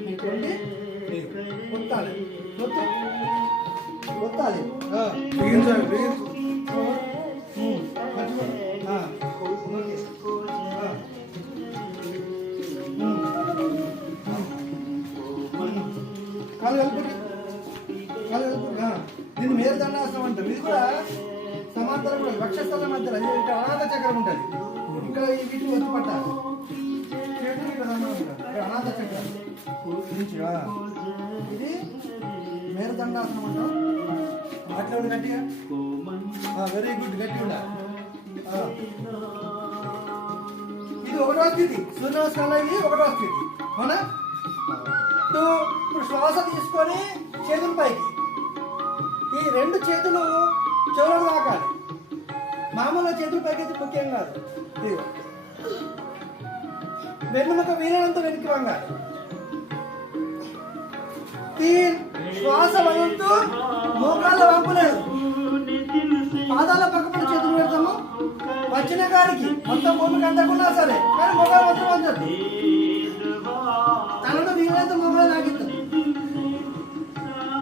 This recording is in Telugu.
20 ఒత్తాలి ఒత్తాలి కాలు కలుపుడి దీన్ని మేరుదండాసనం అంటారు. ఇది కూడా సమాంతరం కూడా వక్షస్థల మధ్యలో ఇక్కడ అనాథ చక్రం ఉంటుంది. ఇక్కడ ఈ వీటిని వచ్చి పట్టాలి. అనాథ చక్రం నుంచి ఇది మేరుదండాసనం అంటాం. అట్లా ఉంది గట్టిగా. వెరీ గుడ్, గట్టిగా ఉండాలి. ఇది 1వ స్థితి. సూర్య నమస్కారంలో ఇది 1వ స్థితి. అవునా? ఇప్పుడు శ్వాస తీసుకొని చేతుల పైకి, ఈ 2 చేతులు చెవులను తాకాలి. మామూలుగా చేతుల పైకి అయితే ముఖ్యం కాదు. వెన్నుముక వీలైనంత వెనక్కి వంగాలి. శ్వాస వదులుతూ మోకాళ్ళ వంపులేదు. పాదాల పక్కన చేతులు పెడతాము. వచ్చిన గారికి మొత్తం భూమికి అందకుండా సరే, కానీ మోకాలు మాత్రం వంచద్దు.